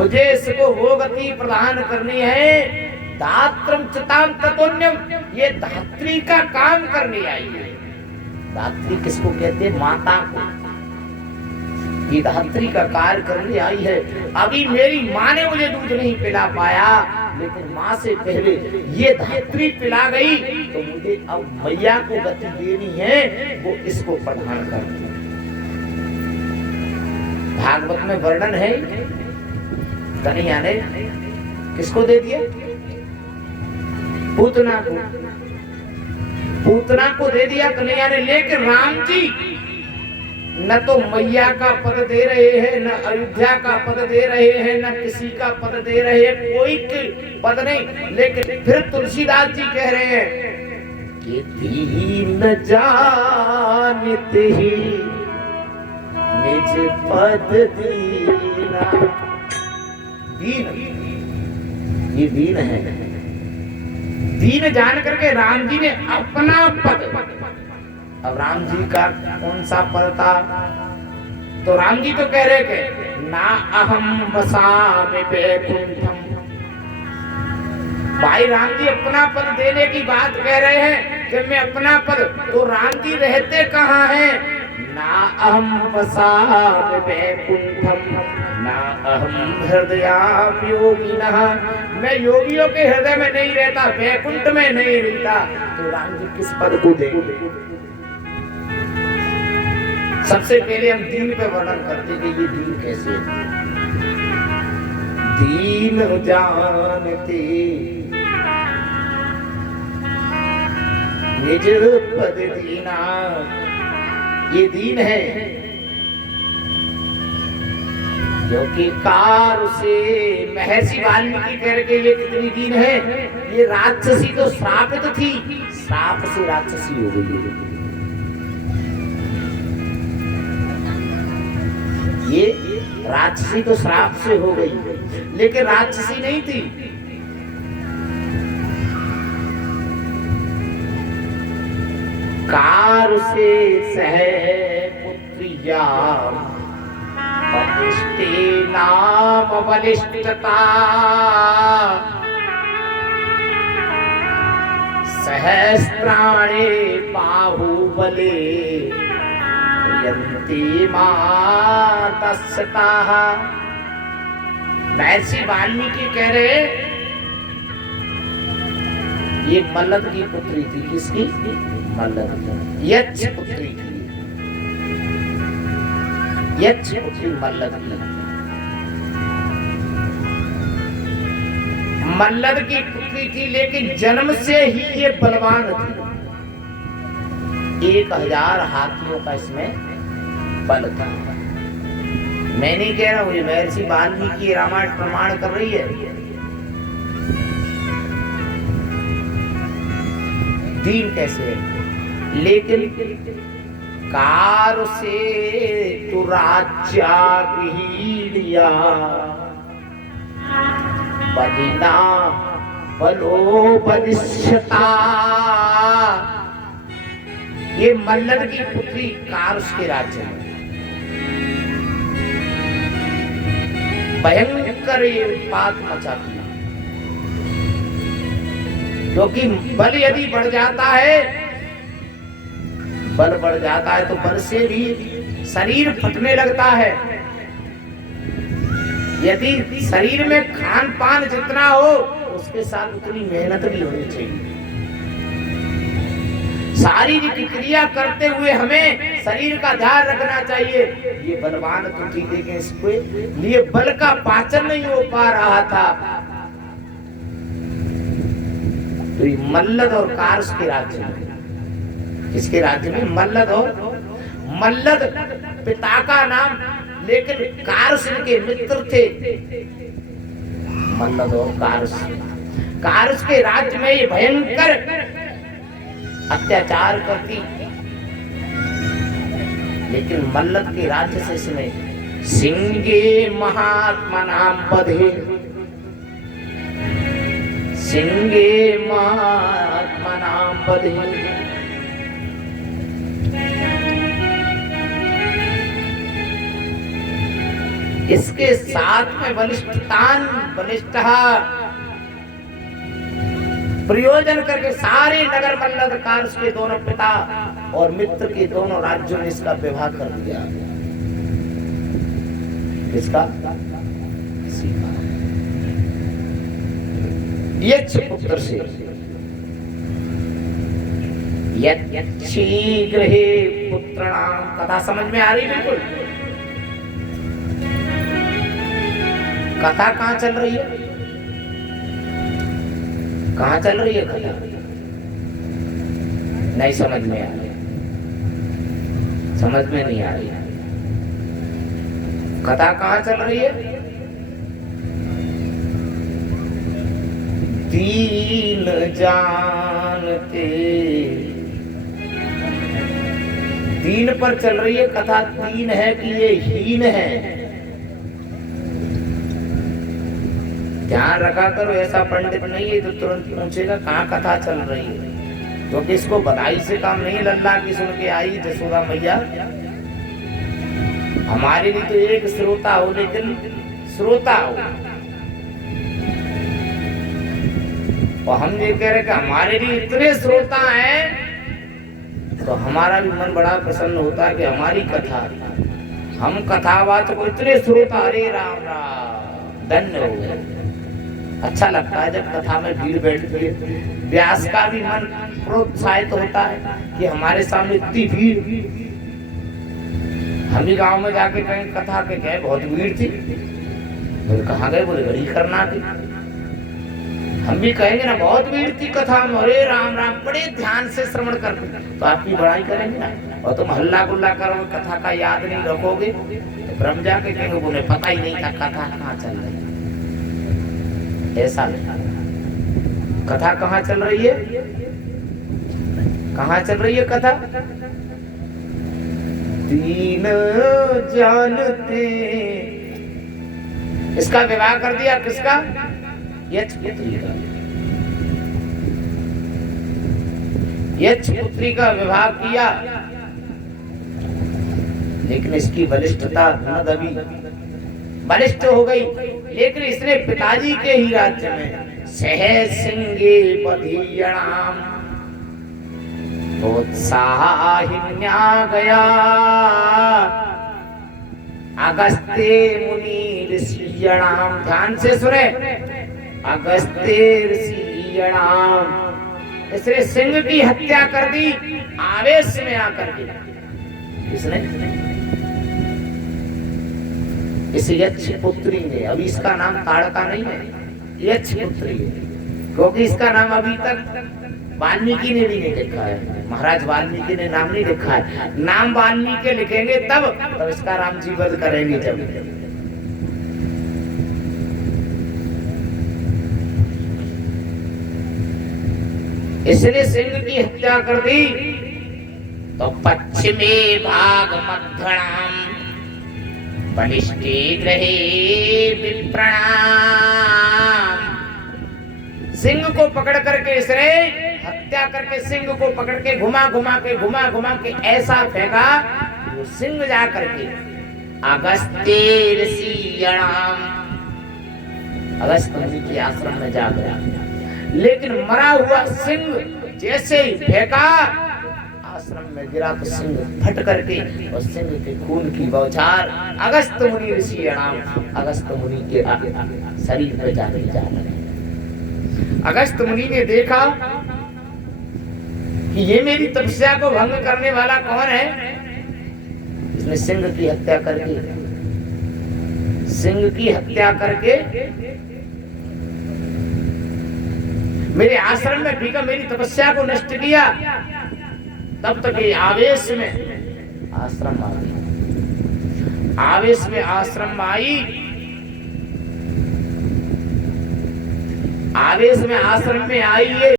मुझे इसको वो गति प्रदान करनी है। धात्रम चिताम ततोन्यम, ये धात्री का काम करने आई है। धात्री किसको कहते हैं? माता को। ये धात्री का कार्य करने आई है। अभी मेरी माँ ने मुझे दूध नहीं पिला पाया, लेकिन माँ से पहले ये धात्री पिला गई, तो मुझे अब मैया को गति देनी है, वो इसको प्रदान करनी है। भागवत में वर्णन है, कन्हैया ने किसको दे दिया? पूतना को। पूतना को दे दिया कन्हैया ने, लेकिन राम जी न तो मैया का पद दे रहे हैं, न अयोध्या का पद दे रहे हैं, न किसी का पद दे रहे हैं, कोई पद नहीं। लेकिन फिर तुलसीदास जी कह रहे हैं कि दीन जानते ही निज पद दीना। दीन, ये दीन है। दीन जान करके राम जी ने अपना पद, अब राम जी का कौन सा पद था? तो राम जी तो कह रहे थे ना अहम वसामि वैकुंठम। भाई राम जी अपना पद देने की बात कह रहे हैं कि मैं अपना पद, तो राम जी रहते कहाँ हैं? ना अहम वसामि वैकुंठम ना अहम हृदयाम योगिनः। मैं योगियों के हृदय में नहीं रहता, वैकुंठ में नहीं रहता। तो राम जी किस पद को देंगे? सबसे पहले हम दीन पे वर्णन करते कि ये दीन कैसे है। दीन जानते निज पद दीना, ये दीन है। क्योंकि कार से महर्षि वाल्मीकि कह के ये कितनी दीन है। ये राक्षसी तो श्रापित थी, श्राप से राक्षसी हो गई। ये राक्षसी तो श्राप से हो गई, लेकिन राक्षसी नहीं थी। कार से सह पुत्रिया बलिष्ठे नाम बलिष्ठता। सहस्राणे बाहुबले महर्षि वाल्मीकि कह रहे ये मल्लद की पुत्री थी। किसकी? मल्लद की, यक्ष पुत्री थी। यक्ष पुत्री मल्लद की। मल्लद की पुत्री थी, लेकिन जन्म से ही ये बलवान थी। 1000 हाथियों का इसमें बल था। मैं नहीं कह रहा हूं, ये महर्षि वाल्मीकि रामायण प्रमाण कर रही है। दीन कैसे है? लेकिन कार से तु राज्या गृहीलिया बलिना बलो बलिष्ठता। ये मल्लद की पुत्री कारस के राज्य में भयंकर ये उत्पात मचाती है। क्योंकि बल यदि बढ़ जाता है, बल बढ़ जाता है तो बल से भी शरीर फटने लगता है। यदि शरीर में खान पान जितना हो, उसके साथ उतनी मेहनत भी होनी चाहिए। शारीरिक क्रिया करते हुए हमें शरीर का ध्यान रखना चाहिए। ये बलवान तो ठीक है, इसके लिए बल का पाचन नहीं हो पा रहा था। तो ये मल्लद और कारस के राज्य में, किसके राज्य में? मल्लद और मल्लद पिता का नाम, लेकिन कारस के मित्र थे। मल्लद और कारस, कारस के राज्य में ये भयंकर अत्याचार करती, लेकिन मल्लद के राज्य से इसमें सिंगे महात्मा नाम बधे। सिंगे महात्मा नाम बधे। इसके साथ में बलिष्ठतान बलिष्ठ प्रयोजन करके सारे नगर मल्लधकार के दोनों पिता और मित्र के दोनों राज्यों में इसका विवाह कर दिया। इसका यक्षपुत्र से यक्षीगृहे पुत्रणाम। कथा समझ में आ रही? बिल्कुल। कथा कहाँ चल रही है? कहाँ चल रही है कथा? नहीं समझ में आ रही, समझ में नहीं आ रही। कथा कहाँ चल रही है? दीन जानते, दीन पर चल रही है कथा। दीन है कि ये हीन है? ध्यान रखा करो, ऐसा पंडित नहीं है तो तुरंत पूछेगा कहाँ कथा चल रही है, क्योंकि इसको बधाई से काम नहीं। लल्ला की सुन के आई जसोदा मैया। हमारे लिए तो एक श्रोता हो, लेकिन श्रोता हो। और हम ये कह रहे कि हमारे लिए इतने श्रोता हैं, तो हमारा भी मन बड़ा प्रसन्न होता है कि हमारी कथा, हम कथावाचक को इतने श्रोता। अरे राम राम, धन्य हो गए। अच्छा लगता है जब कथा में भीड़ बैठती है। व्यास का भी मन प्रोत्साहित होता है कि हमारे सामने इतनी भीड़। हम ही गांव में जाके कहीं कथा के गए, बहुत भीड़ थी। बोले कहाँ गए? बोले गढ़ी करना थी। हम भी कहेंगे ना बहुत भीड़ थी कथा में, अरे राम राम, बड़े ध्यान से श्रवण करते, तो आपकी बड़ाई करेंगे ना। और तुम हल्ला गुल्ला करोगे, कथा का याद नहीं रखोगे, तो ब्रह्म जाके कहेंगे बोले पता ही नहीं था कथा कहाँ चल रही है। ऐसा नहीं। कथा कहाँ चल रही है? कहाँ चल रही है कथा? दीन जानते। इसका विवाह कर दिया। किसका? यक्षपुत्री का। यक्षपुत्री का विवाह किया, लेकिन इसकी बलिष्ठता दबी, बलिष्ठ हो गई। लेकिन इसने पिताजी के ही राज्य में सहज सिंगे बधियणाम उत्साहिन्या गया अगस्त्य मुनि ऋषियणाम। ध्यान से सुने, अगस्त्य ऋषियणाम। इसने सिंह की हत्या कर दी आवेश में आकर के। इसने इस यक्षपुत्री ने, अभी इसका नाम ताड़का नहीं है, यक्षपुत्री, क्योंकि इसका नाम अभी तक वाल्मीकि ने भी नहीं लिखा है। महाराज वाल्मीकि ने नाम नहीं लिखा है। नाम वाल्मीकि लिखेंगे तब इसका राम जी वध करेंगे। जब इसने सिंह की हत्या कर दी, तो पश्चिमे भाग मध्यणाम बलिष्ठे ग्रहे विप्रणाम। सिंह को पकड़ करके इसने हत्या करके, सिंह को पकड़ के घुमा घुमा के ऐसा फेंका, वो सिंह जा करके अगस्त्य ऋषियणाम, अगस्त मुनि के आश्रम में जा गया। लेकिन मरा हुआ सिंह जैसे ही फेंका, आश्रम में गिरा तो सिंह फट करके और सिंह के खून की बौछार अगस्त मुनि ऋषियणाम, अगस्त मुनि के शरीर में जाने जा लगी। अगस्त मुनि ने देखा कि ये मेरी तपस्या को भंग करने वाला कौन है। इसने सिंह की हत्या करके मेरे आश्रम में भीगा, मेरी तपस्या को नष्ट किया। तब तक ये आवेश में आश्रम आ गई। आवेश में आश्रम आई, आवेश में आश्रम में आई ये